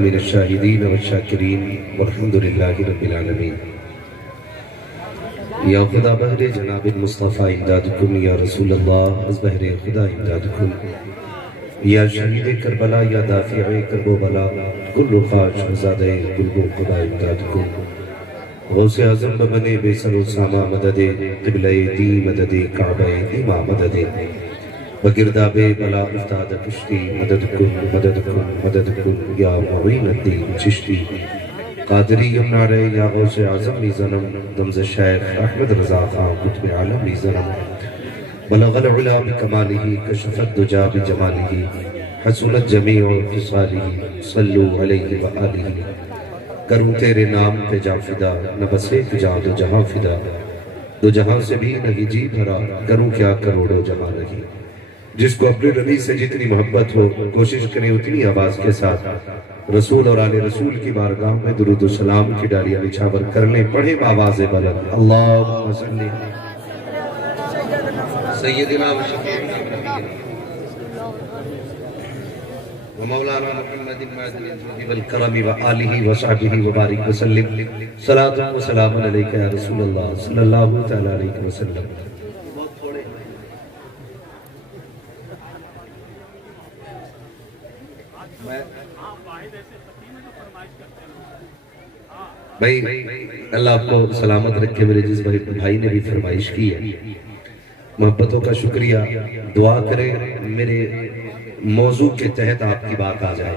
मिन शाहिदीन व शाकिरीन वल्हम्दुलिल्लाहि रब्बिल आलमीन। या खुदा बहरे जनाबिल मुस्तफ़ा इमदादकुम या रसूल अल्लाह अज़ बहरे खुदा इमदादकुम या शहीद करबला या दाफ़िए करबला कुल्लु ख़ाश शहज़ादे कुल्लु खुदा इमदादकुम गौसे आज़म बने बेसरो सामा मददे क़िबले दी मददे काबे इमा मददे बगिरदाबे बला उस्ताद कुश्ती मददकुम या मुईनुद्दीन चिश्ती कादरी यमुनारे या गौसे आज़म मीज़नम दमज़ शेख अहमद रज़ा खां कुतुब आलम मीज़नम बलगल उला बिकमालिही कशफत दुजा बिजमालिही हसनत जमीउ ख़िसालिही सल्लु अलैहि व आलिही। करूँ तेरे नाम पे जा फिदा न बस एक जा दो जहां फिदा दो जहां से भी नहीं जी भरा करूँ क्या करोड़ों जहां नहीं। जिसको अपने नबी से जितनी मोहब्बत हो कोशिश करें उतनी आवाज के साथ रसूल और आले रसूल की बारगाह में दुरूद सलाम की डालियां निछावर कर लें। पढ़े आवाज बुलंद अल्लाहुम्मा सल्ली सय्यदिना व शफीना व मौलाना मुहम्मदिन मअज़िल वल करमी व आलिहि व सहबिहि व बारिक व सल्लिम सलातु व सलामुन अलैका या रसूलल्लाह सल्लल्लाहु तआला अलैहि वसल्लम। भाई अल्लाह आपको सलामत रखे। मेरे जिस भाई ने भी फरमाइश की है, मोहब्बतों का शुक्रिया। दुआ करें मेरे मौजू के तहत आपकी बात आ जाए।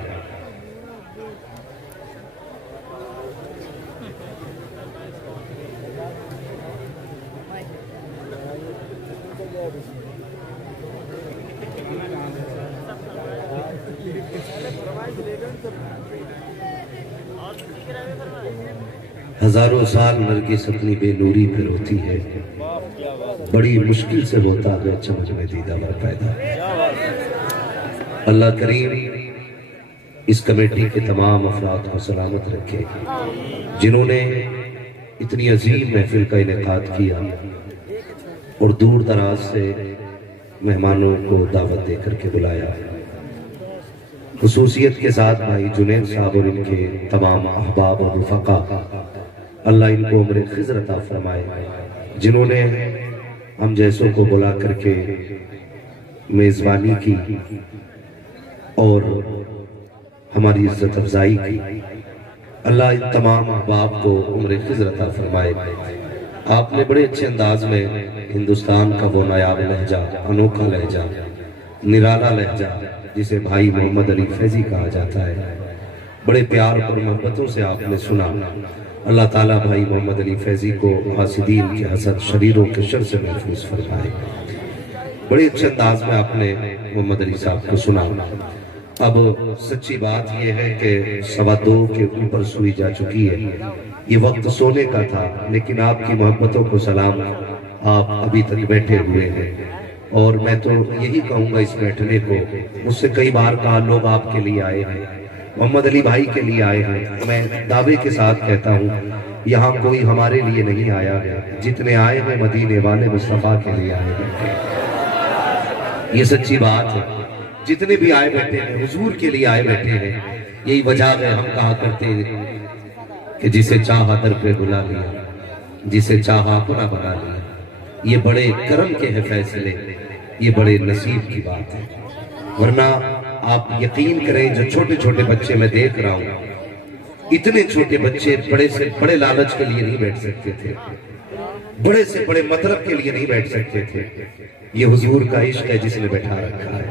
हजारों साल नरगिस अपनी बेनूरी पे रोती है, बड़ी मुश्किल से होता है चमच में दीदार पैदा। अल्लाह करीम इस कमेटी के तमाम अफराद को सलामत रखे जिन्होंने इतनी अजीम महफिल का इनेकाद किया और दूर दराज से मेहमानों को दावत दे करके बुलाया। खुसूसियत के साथ भाई जुनैद साहब और इनके तमाम अहबाब और रुफ़क़ा, अल्लाह इनको उम्र खिज़र अता फरमाए, जिन्होंने हम जैसों को बुला करके मेज़बानी की और हमारी इज्जत अफजाई की। अल्लाह इन तमाम अहबाब को उम्र खिज़र अता फरमाए। आपने बड़े अच्छे अंदाज में हिंदुस्तान का वो नायाब लहजा, अनोखा लहजा, निराला लहजा जिसे भाई मोहम्मद अली फैजी कहा जाता है, बड़े प्यार और मोहब्बतों से आपने सुना। अल्लाह ताला भाई मोहम्मद अली फैजी को हासिदीन के हसद शरीरों के शर से महफूज फरमाए। बड़े अच्छे अंदाज में आपने मोहम्मद अली साहब को सुना। अब सच्ची बात यह है कि 2:15 के ऊपर सुई जा चुकी है। ये वक्त सोने का था, लेकिन आपकी मोहब्बतों को सलाम, आप अभी तक बैठे हुए हैं। और मैं तो यही कहूँगा इस बैठने को, मुझसे कई बार कहा लोग आपके लिए आए हैं, मोहम्मद अली भाई के लिए आए हैं। मैं दावे के साथ कहता हूँ यहाँ कोई हमारे लिए नहीं आया है, जितने आए हैं मदीने वाले मुस्तफ़ा के लिए आए हैं। ये सच्ची बात है। जितने भी आए बैठे हैं हुजूर के लिए आए बैठे हैं। यही वजह है हम कहा करते हैं कि जिसे चाहा दर पे बुला लिया, जिसे चाहा अपना बना लिया। ये बड़े करम के हैं फैसले, ये बड़े नसीब की बात है। वरना आप यकीन करें, जो छोटे छोटे बच्चे मैं देख रहा हूँ, इतने छोटे बच्चे बड़े से बड़े लालच के लिए नहीं बैठ सकते थे, बड़े से बड़े मतलब के लिए नहीं बैठ सकते थे। ये हुजूर का इश्क है जिसने बैठा रखा है।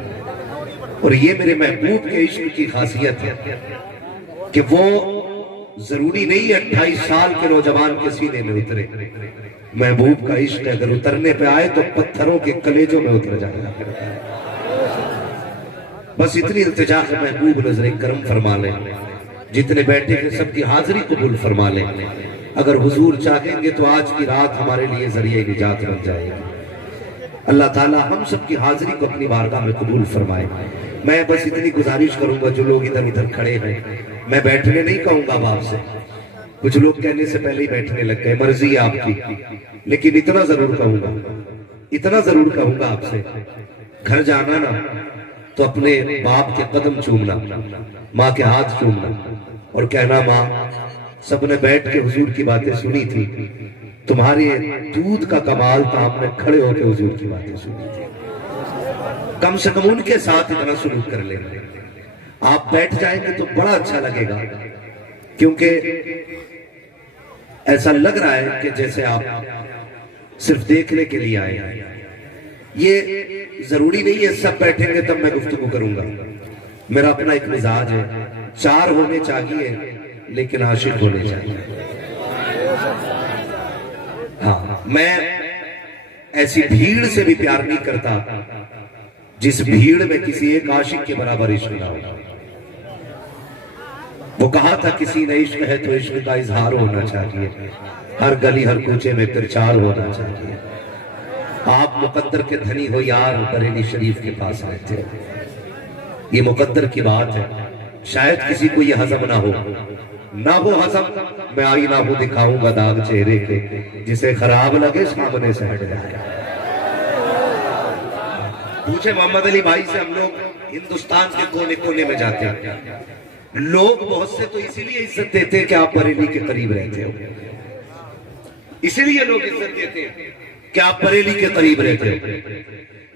और ये मेरे महबूब के इश्क की खासियत है कि वो जरूरी नहीं 28 साल के नौजवान के सीने में उतरे। महबूब का इश्क अगर उतरने पे आए तो पत्थरों के कलेजों में उतर जाएगा। बस इतनी इल्तिजा है महबूब नजर करम फरमा लें, जितने बैठे हैं सबकी हाजिरी कबूल फरमा लें। अगर हुजूर चाहेंगे तो आज की रात हमारे लिए जरिए निजात बन जाएगी। अल्लाह ताला हम सबकी हाजिरी को अपनी बारगाह में कबूल फरमाए। मैं बस इतनी गुजारिश करूंगा, जो लोग इधर उधर खड़े हैं, मैं बैठने नहीं कहूंगा आपसे, कुछ लोग कहने से पहले ही बैठने लग गए, मर्जी है आपकी, लेकिन इतना जरूर कहूंगा आपसे, घर जाना ना तो अपने बाप के कदम चूमना, माँ के हाथ चूमना और कहना, माँ सबने बैठ के हुजूर की बातें सुनी थी, तुम्हारे दूध का कमाल था, हमने खड़े होकर हुजूर की बातें सुनी थी। कम से कम उनके साथ इतना सलूक कर लेना। आप बैठ जाएंगे तो बड़ा अच्छा लगेगा, क्योंकि ऐसा लग रहा है कि जैसे आप सिर्फ देखने के लिए आए हैं। ये जरूरी नहीं है सब बैठेंगे तब मैं गुफ्तगू करूंगा। मेरा अपना एक मिजाज है, 4 होने चाहिए लेकिन आशिक होने चाहिए। हाँ, मैं ऐसी भीड़ से भी प्यार नहीं करता जिस भीड़ में किसी एक आशिक के बराबर इश्क ना हो। वो कहा था किसी ने इश्क है तो इश्क का इजहार होना चाहिए, हर गली हर कूचे में प्रचार होना चाहिए। आप मुकद्दर के धनी हो यार, बरेली शरीफ के पास रहते हो, ये मुकद्दर की बात है। शायद किसी को ये हजम ना हो हजम, मैं आईना हूं दिखाऊंगा दाग चेहरे के, जिसे खराब लगे सामने से हट जाए। पूछे मोहम्मद अली भाई से, हम लोग हिंदुस्तान के कोने कोने में जाते हैं, लोग बहुत से तो इसीलिए इज्जत देते हैं कि आप बरेली के करीब रहते हो, इसीलिए लोग इज्जत देते हैं कि आप बरेली के करीब रहते हो,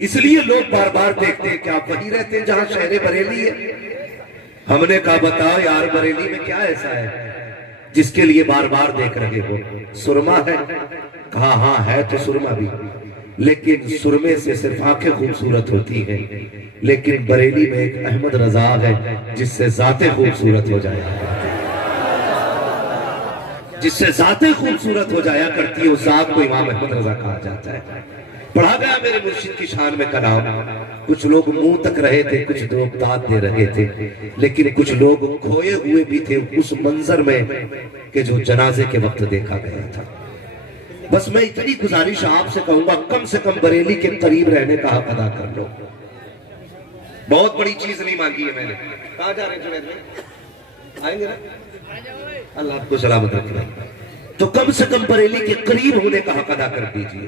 इसलिए लोग बार बार देखते हैं कि आप वहीं रहते हैं जहां शहर बरेली है। हमने कहा बताओ यार, बरेली में क्या ऐसा है जिसके लिए बार बार देख रहे हो? सुरमा है? कहा हाँ है तो सुरमा भी, लेकिन सुरमे से सिर्फ आंखें खूबसूरत होती हैं, लेकिन बरेली में एक अहमद रजा है जिससे जाते खूबसूरत हो जाया, जिससे जाते खूबसूरत हो जाया करती है, उस जात को इमाम अहमद रजा कहा जाता है। पढ़ा गया मेरे मुर्शिद की शान में कलाम। कुछ लोग मुंह तक रहे थे, कुछ लोग दाद दे रहे थे, लेकिन कुछ लोग खोए हुए भी थे उस मंजर में कि जो जनाजे के वक्त देखा गया था। बस मैं इतनी गुजारिश आपसे कहूंगा, कम से कम बरेली के करीब रहने का हक अदा कर लो। बहुत बड़ी चीज नहीं मांगी है मैंने। कहां जा रहे हैं जुनैद भाई? आएंगे ना? अल्लाह आपको सलामत रखे। तो कम से कम बरेली के करीब होने का हक अदा कर दीजिए,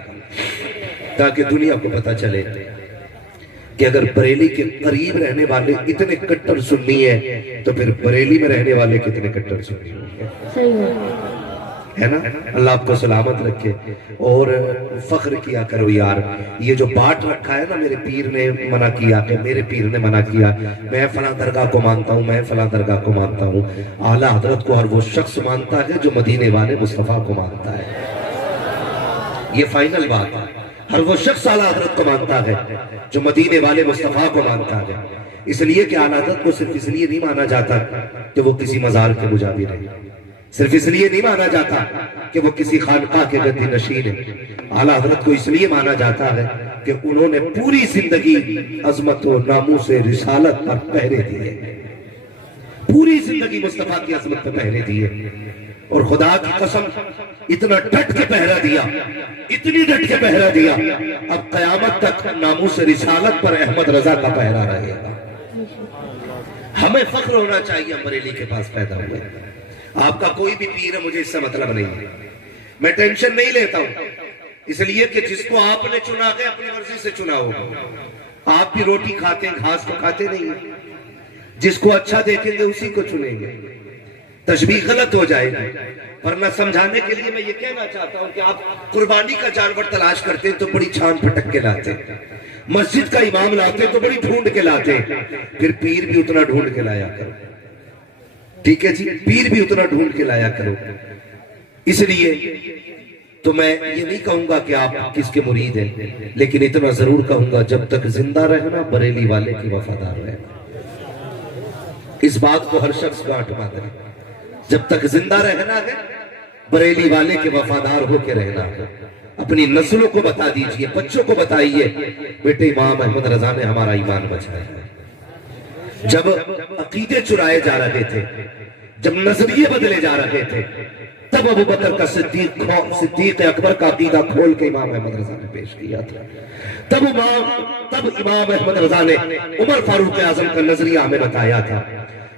ताकि दुनिया को पता चले कि अगर बरेली के करीब रहने वाले इतने कट्टर सुन्नी है तो फिर बरेली में रहने वाले कितने कट्टर सुन्नी होंगे, है ना? अल्लाह आपको सलामत रखे। और फख्र किया करो यार, ये जो बांट रखा है ना, मेरे पीर ने मना किया है, मेरे पीर ने मना किया, मैं फला दरगाह को मानता हूँ, मैं फला दरगाह को मानता हूँ। आला हजरत को हर वो शख्स मानता है जो मदीने वाले मुस्तफा को मानता है। ये फाइनल बात है, हर वो शख्स आला हजरत को मानता है जो मदीने वाले मुस्तफा को मानता है। इसलिए कि आला हजरत को सिर्फ इसलिए नहीं माना जाता कि वो किसी मजार के मुजाविर है, सिर्फ इसलिए नहीं माना जाता कि वो किसी खानका के गद्दी नशीन है। आला हजरत को इसलिए माना जाता है कि उन्होंने पूरी जिंदगी अजमत और नामूस रिसालत पर पहरे दिए, पूरी जिंदगी मुस्तफा की अजमत पर पहरे दिए। और खुदा की कसम, इतना डट के पहरा दिया, इतनी डट के पहरा दिया, अब कयामत तक नामूस रिसालत पर अहमद रजा का पहरा रहेगा। हमें फख्र होना चाहिए हम बरेली के पास पैदा हुए। आपका कोई भी पीर है, मुझे इससे मतलब नहीं है, मैं टेंशन नहीं लेता हूं, इसलिए कि जिसको आपने चुना है अपनी मर्जी से चुना होगा। आप भी रोटी खाते हैं, घास तो खाते नहीं है, जिसको अच्छा देखेंगे उसी को चुनेंगे। तशबीह गलत हो जाएगी, वरना समझाने के लिए मैं ये कहना चाहता हूं कि आप कुर्बानी का जानवर तलाश करते हैं तो बड़ी छान फटक के लाते हैं, मस्जिद का इमाम लाते हैं तो बड़ी ढूंढ के लाते हैं, फिर पीर भी उतना ढूंढ के लाया करो, ठीक है जी, पीर भी उतना ढूंढ के लाया करो। इसलिए तो मैं ये नहीं कहूंगा कि आप किसके मुरीद हैं, लेकिन इतना जरूर कहूंगा जब तक जिंदा रहना बरेली वाले की वफादार रहना। इस बात को हर शख्स गांठ बांधे, जब तक जिंदा रहना है बरेली वाले के वफादार होके रहना है। अपनी नस्लों को बता दीजिए, बच्चों को बताइए, बेटे इमाम अहमद रजा ने हमारा ईमान बचाया है। जब अकीदे चुराए जा रहे थे, जब नजरिए बदले जा रहे थे, तब अबू बकर का सिद्दीक अकबर का अकीदा खोल के इमाम अहमद रजा ने पेश किया था। तब इमाम अहमद रजा ने उमर फारूक आजम का नजरिया हमें बताया था,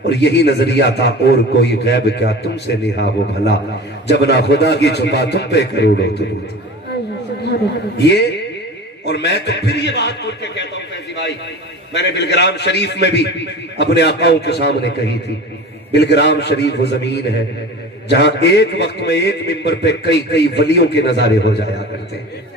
और यही नजरिया था, और कोई गैब क्या तुमसे निहा वो भला, जब ना खुदा की छुपा तुम पे करोड़ों दुरूद। ये और मैं तो फिर ये बात बोल के कहता हूँ फैजी भाई, मैंने बिलग्राम शरीफ में भी अपने आकाओं के सामने कही थी, बिलग्राम शरीफ वो जमीन है जहां एक वक्त में एक मिंबर पे कई कई वलियों के नजारे हो जाया करते हैं।